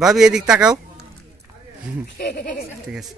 ভাবি এদিক তাকাও ঠিক আছে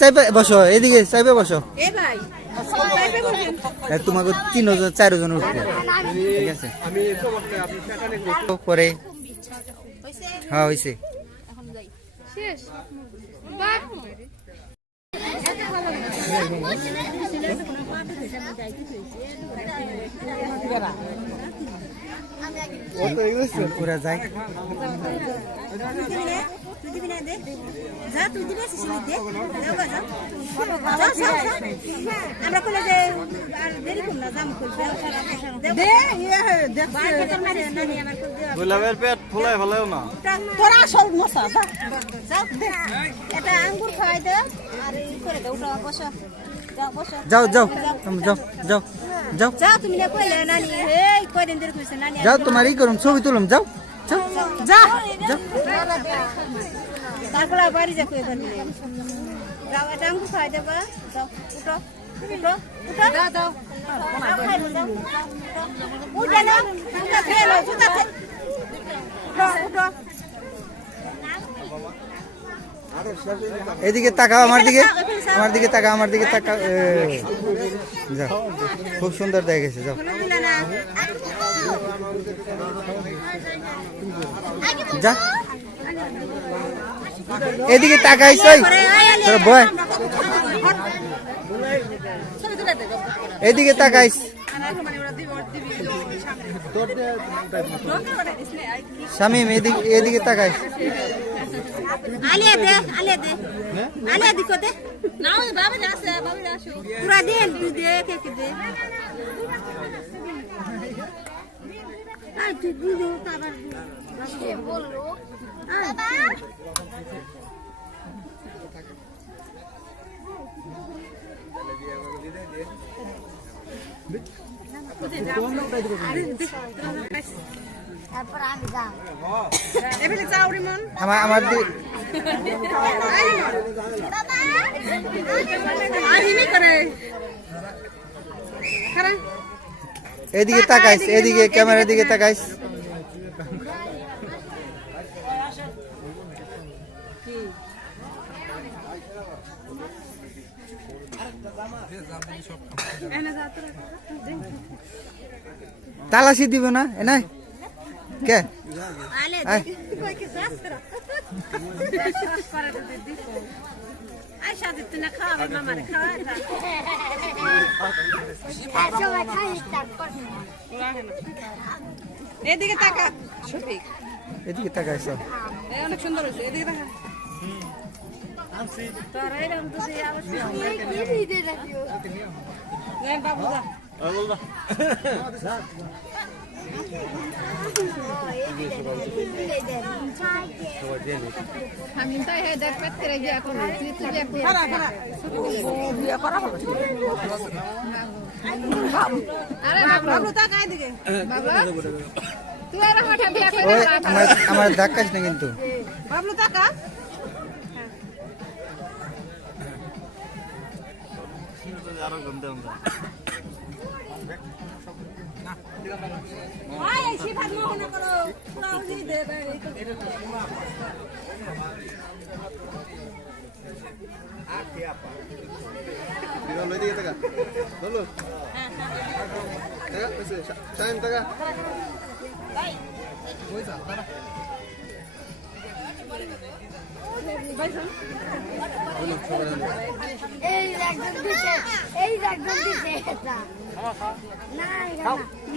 চাইবে বসো এদিকে চাইবে বসো তোমাকে 3 জন 4 জন উঠবে ঠিক আছে পরে হ্যাঁ হয়েছে পুরা যায় গোলাপের পেট ফুলায় ফেলাও না তোরা আসল মশা এটা আঙ্গুর খাওয়াই দে আর এই করে দে উঠো বসো যাও যাও যাও যাও যাও যাও তুমি না কইলে নানি এই কয়দিন ধরে কইছ নানি যাও তোমার ই করুম ছবি তুলুম যাও যাও যা যাও তারপর বাড়ি যা কই পারবি যাও এটা আঙ্গুর খাওয়াই দেবা যাও উঠো উঠো উঠো দাও দাও উঠো না উঠো খেলো উঠো উঠো এদিকে তাকাও আমার দিকে তাকাও আমার দিকে তাকাও যাও খুব সুন্দর দেখা গেছে যাও যা এদিকে তাকাইছ তোরা বয় এদিকে তাকাইছ শামিম এদিকে তাকাইছ আলিয়া দে আলিয়া দিকো দে না ওই বাবা আসে পুরা দিন তুই দে কে দে আই তুই দিও তারপর সে বললো বাবা তারপর আমি যাও এবেলে যাও রিমন আমার বাবা আইনি করে খারা এদিকে তাকাইস এদিকে ক্যামেরার দিকে তাকাইস তালাশি দিব না এনাই কে আলে কই কি সাস করা সাস করা দে আয়শা দিত না খাওয়া মামারে খাওয়া সবাই খাই স্টার্ট কর এদিকে তাকা শফিক এদিকে তাকাইছ এই অনেক সুন্দর হইছে এদিকে তাকা তোর এরকম তো সেই অবস্থা এই দে রাখিও নেন বাবু যা বলবা আমি তাই হে দেখ পেট করে গিয়া কোন তুই তুই খারা খারা বিয়া করা হলো আরে বাবু তা কাই দিকে বাবা তুই আর মাঠে বিয়া করে আমার ধাক্কাস না কিন্তু বাবু তাকা আরো গন্ধ ভাই এসে ভাত মনে করো তাও দি দে ভাই আকে আপা বিরল লই দিকে টাকা বলো টাকা কইছে টাইম টাকা ভাই কই যা দাঁড়া এই একদম দিছে এটা না এটা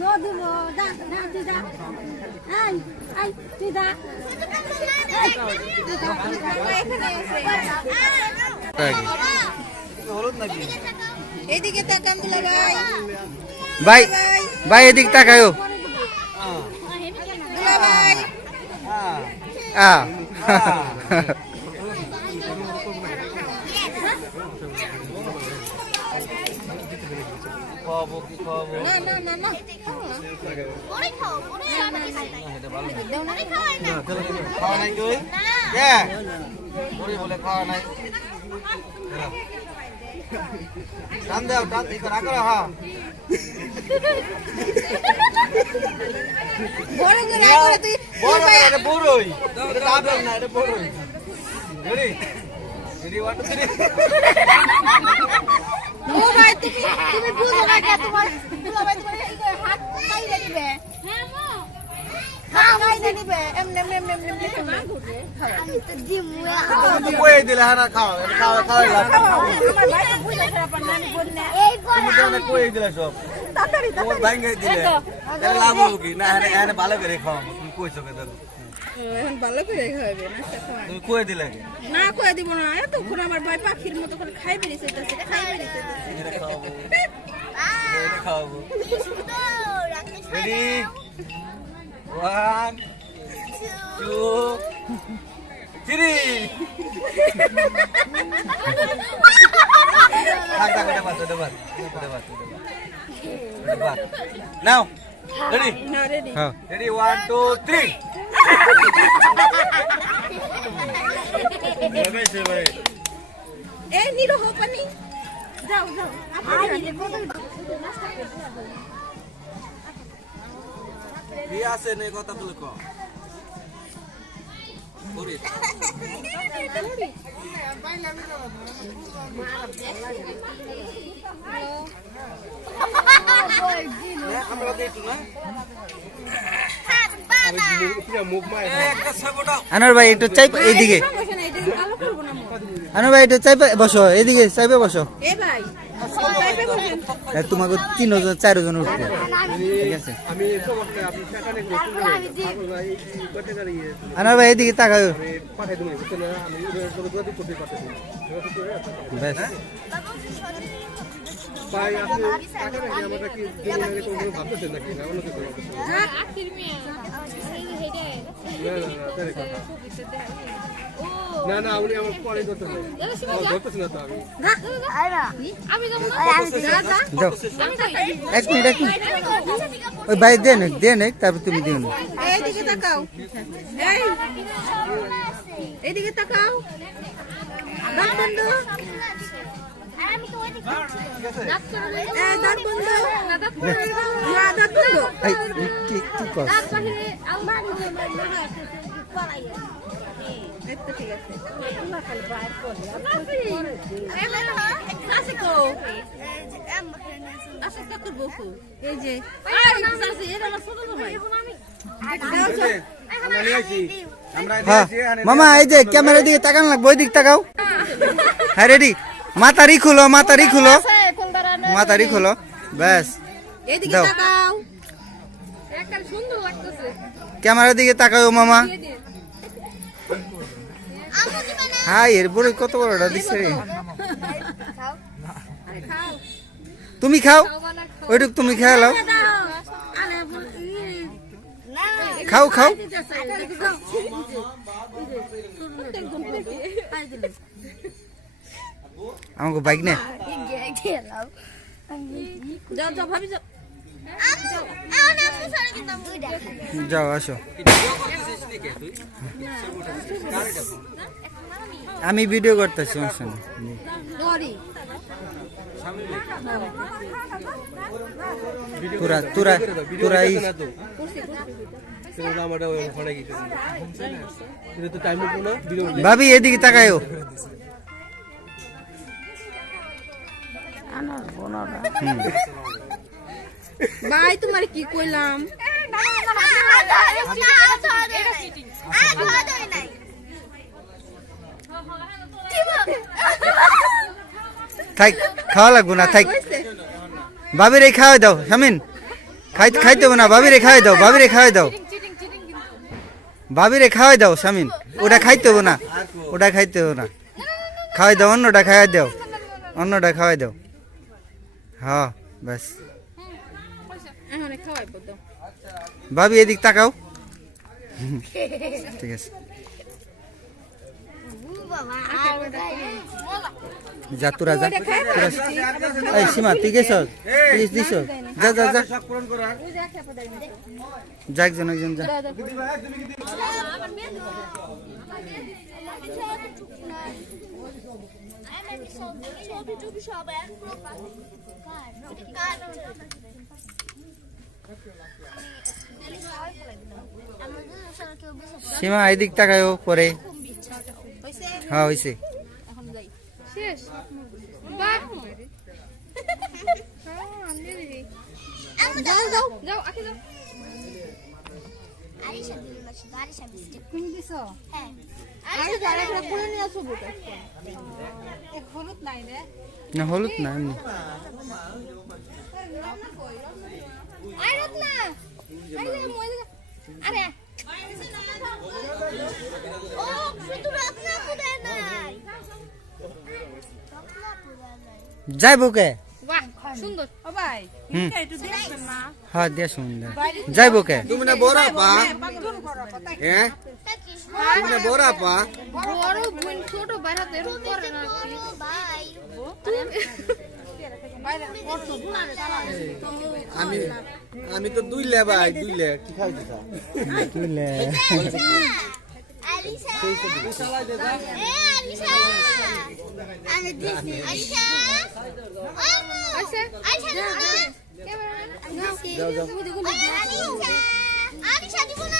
নো দিব দা না তুই দা আই তুই দা হলুদ নাকি এদিকে তাকান দুলা ভাই ভাই ভাই এদিকে তাকায়ো দুলা ভাই খাওয়াবো কি খাওয়াবো না না না না পরে খাও পরে আমি খাই না দেও না খাওয়াই না খাওয়া নাই কই না কে বড়ি বলে খাওয়া নাই টান দাও টান দিতে না করো হ্যাঁ বড় করে তুই বড় এটা বড়ই এটা লাভ না এটা বড়ই রেডি রেডি 1 2 3 ও ভাই তুমি বুঝো না কে তোমার বুঝো ভাই তোমার এই হাত কাইলে দিবে হ্যাঁ মো হাত কাইলে দিবে এমনে মা ঘুরে আমি তো দিমু তুমি কই দিলে হ্যাঁ খাও খাওয়া খাওয়াই লাভ আমার ভাই বুঝে খারাপ না আমি বল না এই করে তুমি তো কই দিলে সব তাড়াতাড়ি তোমার ভাঙে দিলে এটা লাভ হবে কি না এনে ভালো করে খাও তুমি কইছো কে দাও এখন ভালো করে খাবে না তুমি কই দিলে কি না কই দিব না এতক্ষণ আমার ভাই পাখির মতো করে খাই বেরিয়েছে খাই বেরিয়েছে এটা খাওয়াবো এটা খাওয়াবো রেডি 1 2 3 থাক থাক এটা বাদ নাও রেডি না রেডি হ্যাঁ রেডি 1 2 3 এই নিরহ পানি যাও কি আছে নে কথা বলে কও ওরে আমরা দেখি না একটা সাবটা আনোয়ার ভাই একটু চাই এইদিকে আনোয়ার ভাই একটু চাই বসো এইদিকে চাইবে বসো এ ভাই তোমাকে 3 জন 4 জন উঠবে ঠিক আছে আনোয়ার ভাই এইদিকে তাকাও ব্যাস না না উনি আমার পরে ধরতেছে না তো আমি যাও 1 মিনিট ওই ভাই দেন তারপর তুমি দিও না এইদিকে তাকাও এইদিকে তাকাও দাঁত বন্ধ দাঁত বন্ধ দাঁত বন্ধ এই কি কর ঠিক আছে এই যে আমরা নিয়ে আসি আমরা হ্যাঁ মামা এই যে ক্যামেরা দিকে তাকান লাগবে ওই দিক তাকাও হ্যাঁ রেডি মাথারি খুলো ব্যাস এইদিকে দাও। তাকাও ক্যামেরা দিকে তাকাও মামা হ্যাঁ এরপরে কত বড়টা দিচ্ছে রে তুমি খাও ওইটুক তুমি খেয়ে নাও খাও আমাকে বাইক নে যাও ভাবি যাও যাও আসো আমি ভিডিও করতেছি সমস্যা নেই তোরা ভাবি এদিকে তাকায়ও ভাই তোমার কি কইলাম থাক খাওয়া লাগবো না থাক ভাবিরে খাওয়াই দাও শামিন খাইতে হবে না ভাবিরে খাওয়াই দাও শামিন ওটা খাইতে হবে না খাওয়াই দাও অন্যটা খাওয়াই দাও হ্যাঁ ব্যাস ভাবি এদিক তাকাও ঠিক আছে যা তোরা এই সীমা তুই গেছ দিস যা যা একজন যা সীমা এদিক তাকায়ও পরে হ্যাঁ হয়েছে শেষ বাহ যাও যাও যাও আগে যাও কোন দিছো আর যারা একটা পুরো নিয়ে আসো বুকে হলুদ নাই রে না হলুদ না এমনি আইরত না আইলে মই আরে ও শুধু রত্না পুরে নাই যাইবো কে বাহ সুন্দর ও ভাই হুম একটু দেখবেন না হ্যাঁ দিয়া সুন্দর যাইবো কে তুমি না বড় পা হ্যাঁ তুমি না বড় পা বড় বোন ছোট ভাই হাতে এরকম করে না ভাই আমি তো দুইলে ভাই দুইলে কি খাই দিছা তুলে আলিশা এ আলিশা আমি দিছি আলিশা আচ্ছা আচ্ছা যাও যাও আলিশা আলিশা দিব না